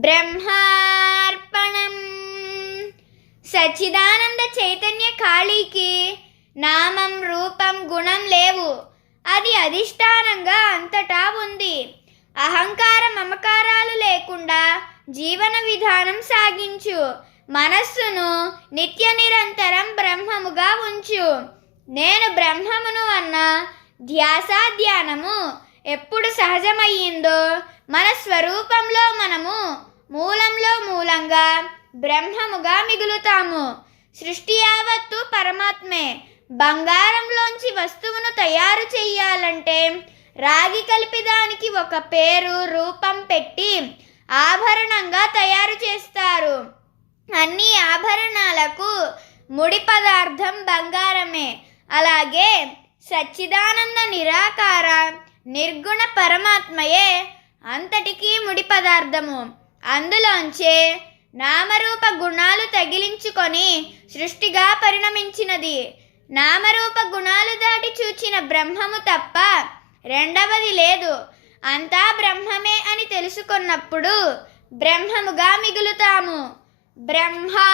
బ్రహ్మార్పణం. సచ్చిదానంద చైతన్య కాళీకి నామం రూపం గుణం లేవు. అది అధిష్టానంగా అంతటా ఉంది. అహంకార మమకారాలు లేకుండా జీవన విధానం సాగించు. మనస్సును నిత్య నిరంతరం బ్రహ్మముగా ఉంచు. నేను బ్రహ్మమును అన్న ధ్యాసాధ్యానము ఎప్పుడు సహజమయ్యిందో మన స్వరూపంలో మనము మూలంగా బ్రహ్మముగా మిగులుతాము. సృష్టి యావత్తు పరమాత్మే. బంగారంలోంచి వస్తువును తయారు చేయాలంటే రాగి కలిపి దానికి ఒక పేరు రూపం పెట్టి ఆభరణంగా తయారు చేస్తారు. అన్ని ఆభరణాలకు ముడి పదార్థం బంగారమే. అలాగే సచ్చిదానంద నిరాకార నిర్గుణ పరమాత్మయే అంతటికీ ముడి పదార్థము. అందులోంచే నామరూప గుణాలు తగిలించుకొని సృష్టిగా పరిణమించినది. నామరూప గుణాలు దాటి చూచిన బ్రహ్మము తప్ప రెండవది లేదు. అంతా బ్రహ్మమే అని తెలుసుకున్నప్పుడు బ్రహ్మముగా మిగులుతాము. బ్రహ్మా